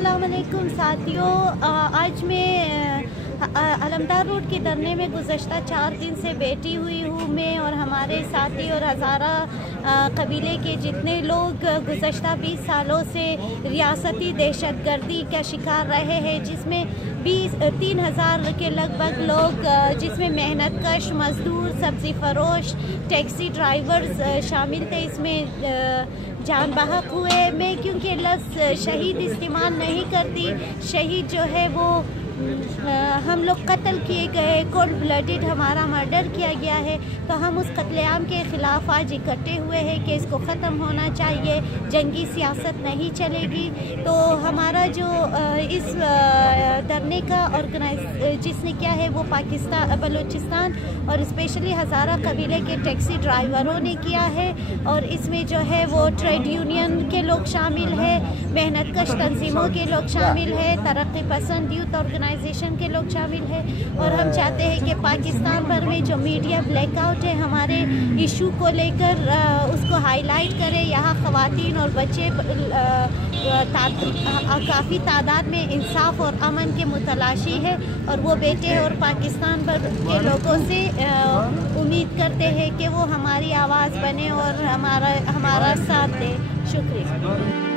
अस्सलाम वालेकुम साथियों, आज मैं अलमदार रोड के धरने में गुज़श्ता 4 दिन से बैठी हुई हूँ। मैं और हमारे साथी और हज़ारा कबीले के जितने लोग गुज़श्ता 20 सालों से रियासती दहशतगर्दी का शिकार रहे हैं, जिसमें 3,000 के लगभग लोग, जिसमें मेहनत कश मज़दूर, सब्ज़ी फरोश, टैक्सी ड्राइवर्स शामिल थे, इसमें जान बहक हुए। मैं क्योंकि लफ्ज़ शहीद इस्तेमाल नहीं करती, शहीद जो है वो हम लोग कत्ल किए गए, कोल्ड ब्लडेड हमारा मर्डर किया गया है, तो हम उस कत्लेआम के ख़िलाफ़ आज इकट्ठे हुए हैं कि इसको ख़त्म होना चाहिए, जंगी सियासत नहीं चलेगी। तो हमारा जो इस धरने का ऑर्गेनाइज जिसने किया है वो पाकिस्तान, बलूचिस्तान और स्पेशली हज़ारा कबीले के टैक्सी ड्राइवरों ने किया है। और इसमें जो है वो ट्रेड यूनियन के लोग शामिल हैं, मेहनत कश तंजीमों के लोग शामिल हैं, तरक्की पसंद यूथ ऑर्गेनाइजेशन के लोग शामिल हैं। और हम चाहते हैं कि पाकिस्तान भर में जो मीडिया ब्लैकआउट है हमारे इशू को लेकर उसको हाईलाइट करे। यहाँ ख़वातीन और बच्चे काफ़ी तादाद में इंसाफ और अमन के मुतलाशी है, और वो बेटे और पाकिस्तान भर के लोगों से उम्मीद करते हैं कि वो हमारी आवाज़ बने और हमारा साथ दे। शुक्रिया।